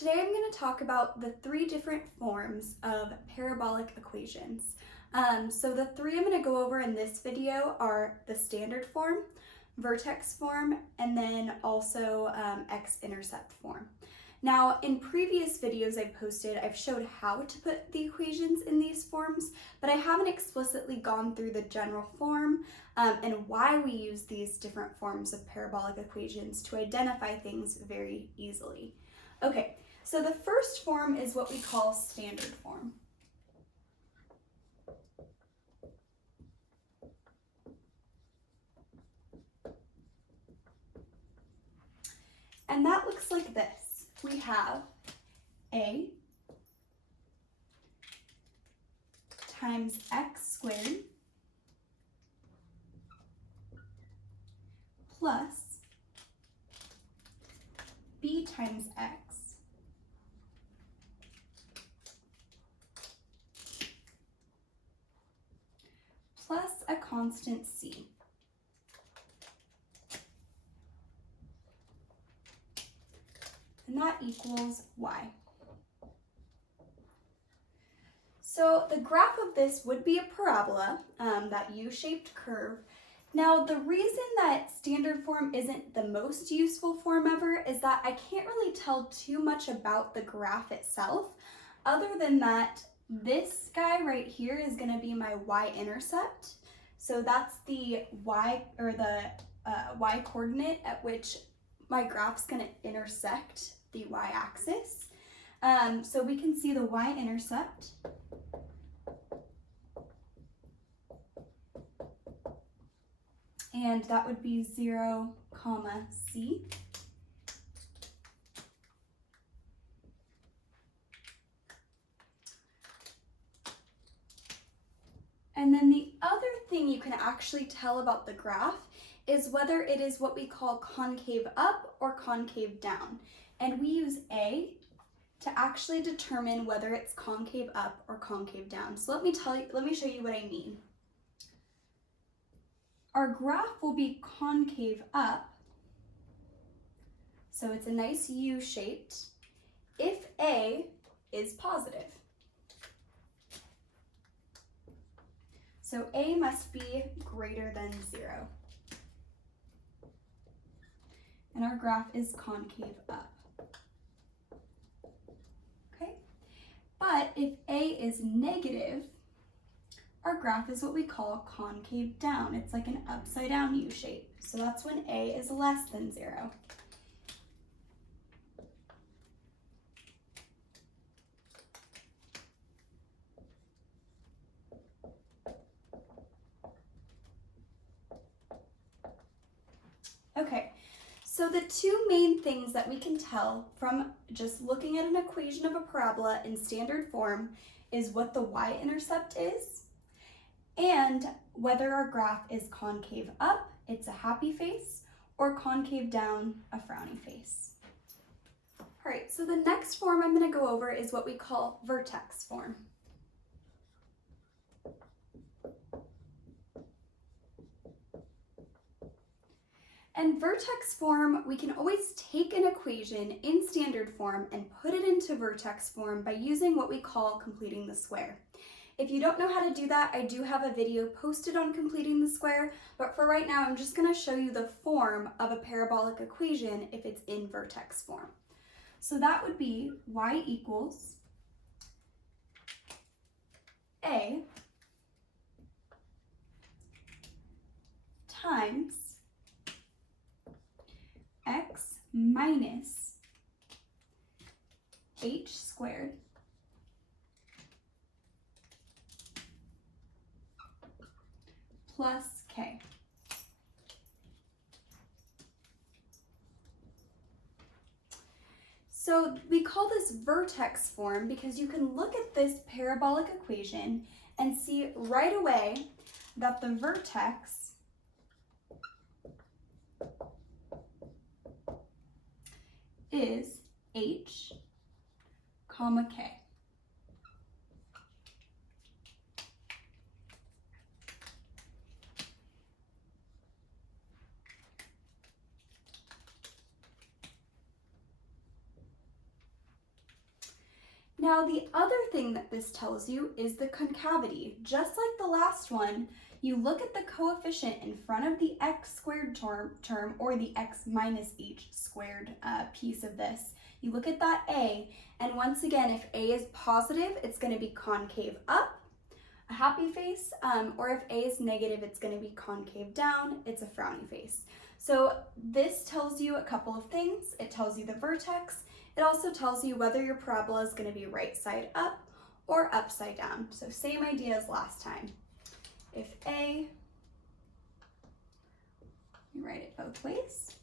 today I'm going to talk about the three different forms of parabolic equations. So the three I'm going to go over in this video are the standard form, vertex form, and then also x-intercept form. Now, in previous videos I've posted, I've showed how to put the equations in these forms, but I haven't explicitly gone through the general form and why we use these different forms of parabolic equations to identify things very easily. Okay, so the first form is what we call standard form. And that looks like this. We have a times x squared plus b times x plus a constant c. And that equals y. So the graph of this would be a parabola, that U-shaped curve. Now the reason that standard form isn't the most useful form ever is that I can't really tell too much about the graph itself, other than that this guy right here is going to be my y-intercept. So that's the y, or the y coordinate at which my graph's going to intersect the y-axis. So we can see the y-intercept and that would be 0, c. And then the other thing you can actually tell about the graph is whether it is what we call concave up or concave down. And we use A to actually determine whether it's concave up or concave down. So let me show you what I mean. Our graph will be concave up, so it's a nice U-shaped, if A is positive. So A must be greater than 0. And our graph is concave up. Okay? But if A is negative, our graph is what we call concave down. It's like an upside down U shape. So that's when A is less than 0. Okay, so the two main things that we can tell from just looking at an equation of a parabola in standard form is what the y-intercept is, and whether our graph is concave up, it's a happy face, or concave down, a frowny face. All right, so the next form I'm going to go over is what we call vertex form. And vertex form, we can always take an equation in standard form and put it into vertex form by using what we call completing the square. If you don't know how to do that, I do have a video posted on completing the square, but for right now, I'm just going to show you the form of a parabolic equation if it's in vertex form. So that would be y equals a times x minus h squared plus k. So we call this vertex form because you can look at this parabolic equation and see right away that the vertex is h, comma k. Now the other thing that this tells you is the concavity. Just like the last one, you look at the coefficient in front of the x squared term or the x minus h squared piece of this. You look at that a, and once again, if a is positive, it's going to be concave up, a happy face, or if a is negative, it's going to be concave down, it's a frowny face. So this tells you a couple of things. It tells you the vertex. It also tells you whether your parabola is going to be right side up or upside down. So same idea as last time. If A, you write it both ways.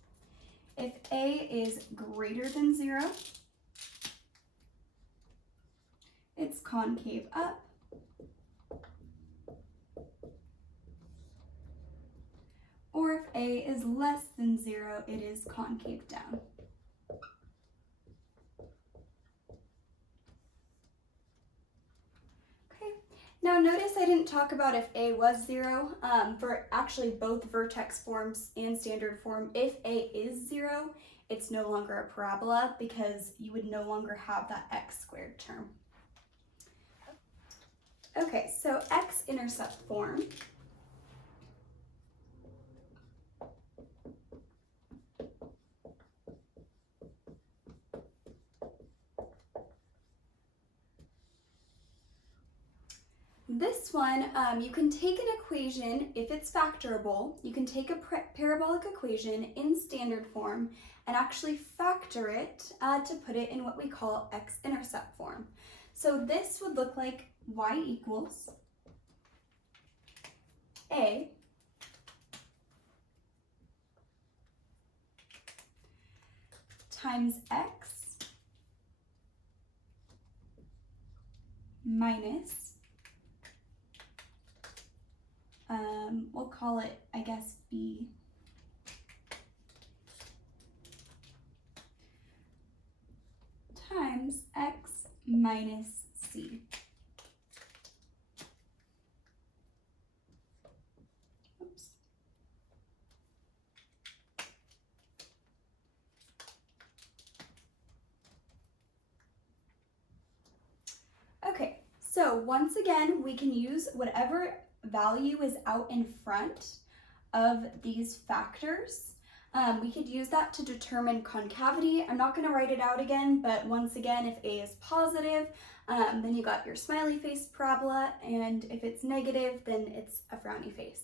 If A is greater than 0, it's concave up. Or if A is less than 0, it is concave down. Now notice I didn't talk about if A was 0. For actually both vertex forms and standard form, if A is 0, it's no longer a parabola because you would no longer have that x squared term. Okay, so x-intercept form. This one, you can take an equation, if it's factorable, you can take a parabolic equation in standard form and actually factor it to put it in what we call x-intercept form. So this would look like y equals a times x minus we'll call it, I guess, b times x minus c. Oops. Okay, so once again, we can use whatever value is out in front of these factors. We could use that to determine concavity. I'm not going to write it out again, but once again, if A is positive, then you got your smiley face parabola, and if it's negative, then it's a frowny face.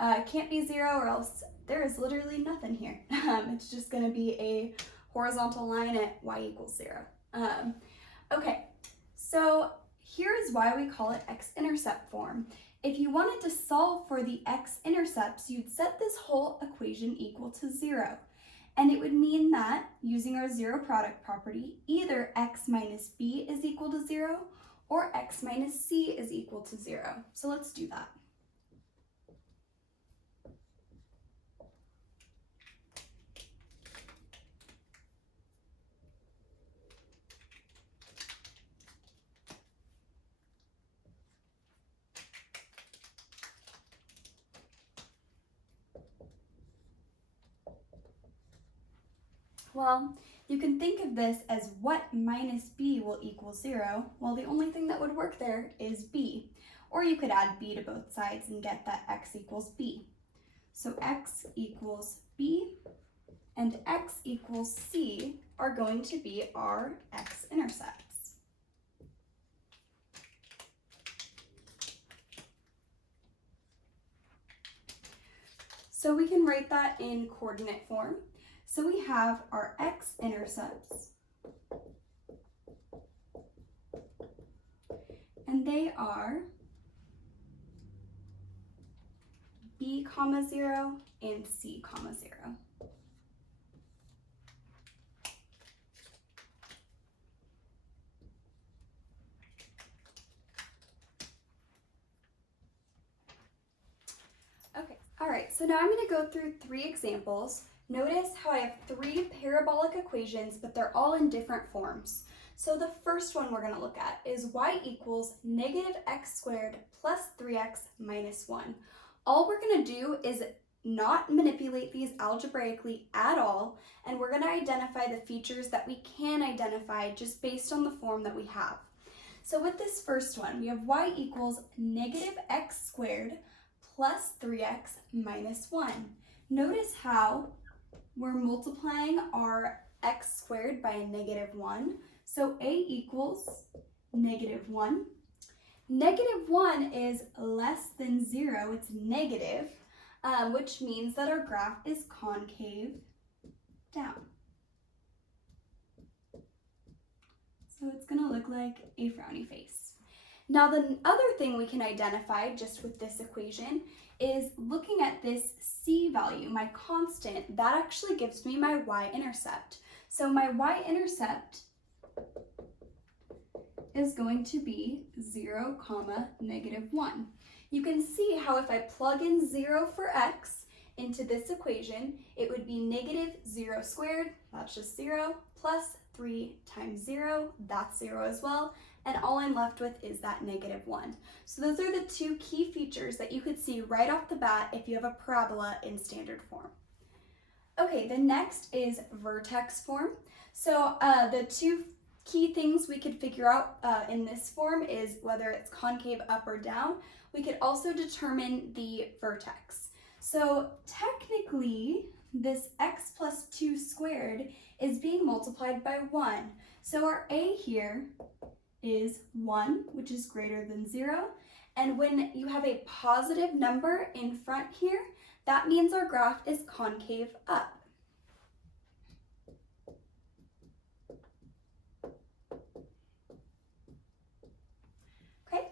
It can't be 0 or else there is literally nothing here. It's just going to be a horizontal line at y equals 0. Okay, so here is why we call it x-intercept form. If you wanted to solve for the x-intercepts, you'd set this whole equation equal to 0. And it would mean that, using our zero product property, either x minus b is equal to 0 or x minus c is equal to 0. So let's do that. Well, you can think of this as what minus b will equal 0. Well, the only thing that would work there is b. Or you could add b to both sides and get that x equals b. So x equals b and x equals c are going to be our x-intercepts. So we can write that in coordinate form. So we have our x-intercepts, and they are b, 0 and c, 0. Okay, all right, so now I'm going to go through 3 examples. Notice how I have 3 parabolic equations, but they're all in different forms. So the first one we're going to look at is y equals negative x squared plus 3x minus 1. All we're going to do is not manipulate these algebraically at all, and we're going to identify the features that we can identify just based on the form that we have. So with this first one, we have y equals negative x squared plus 3x minus 1. Notice how we're multiplying our x squared by a negative 1. So a equals negative 1. Negative 1 is less than 0. It's negative, which means that our graph is concave down. So it's going to look like a frowny face. Now the other thing we can identify just with this equation is looking at this c value, my constant, that actually gives me my y-intercept. So my y-intercept is going to be 0, negative 1. You can see how if I plug in 0 for x into this equation, it would be negative 0 squared, that's just 0, plus 3 times 0, that's 0 as well, and all I'm left with is that negative 1. So those are the two key features that you could see right off the bat if you have a parabola in standard form. Okay, the next is vertex form. So the two key things we could figure out in this form is whether it's concave up or down. We could also determine the vertex. So technically, this x plus 2 squared is being multiplied by 1. So our a here is 1, which is greater than 0. And when you have a positive number in front here, that means our graph is concave up. Okay,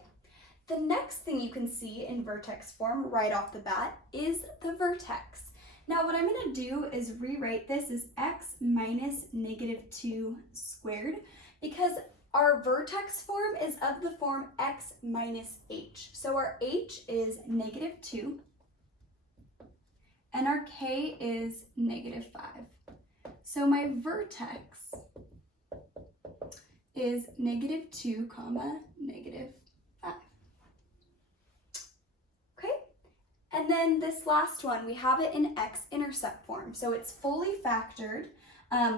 the next thing you can see in vertex form right off the bat is the vertex. Now what I'm going to do is rewrite this as x minus negative 2 squared, because our vertex form is of the form x minus h. So our h is negative 2 and our k is negative 5. So my vertex is negative 2, negative 5. Okay, and then this last one, we have it in x-intercept form. So it's fully factored.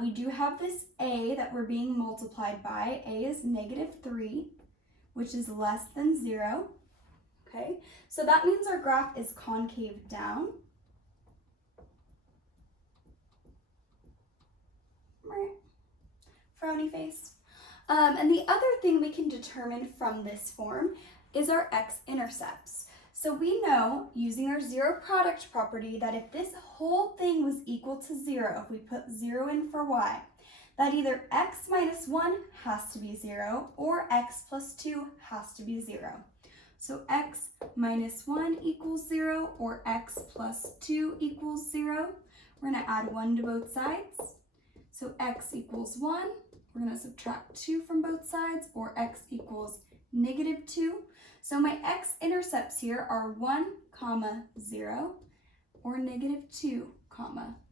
We do have this a that we're being multiplied by. A is negative 3, which is less than 0. Okay, so that means our graph is concave down. Frowny face. And the other thing we can determine from this form is our x-intercepts. So we know, using our zero product property, that if this whole thing was equal to 0, if we put 0 in for y, that either x minus 1 has to be 0 or x plus 2 has to be 0. So x minus 1 equals 0 or x plus 2 equals 0. We're going to add 1 to both sides. So x equals 1. We're going to subtract 2 from both sides, or x equals negative 2. So my x-intercepts here are 1, 0, or negative 2,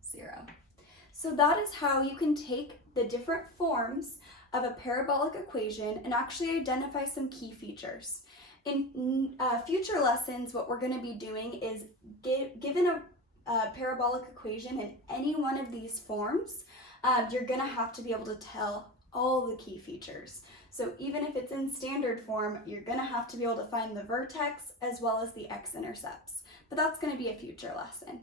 0. So that is how you can take the different forms of a parabolic equation and actually identify some key features. In future lessons, what we're going to be doing is, given a parabolic equation in any one of these forms, you're going to have to be able to tell all the key features. So even if it's in standard form, you're going to have to be able to find the vertex as well as the x-intercepts. But that's going to be a future lesson.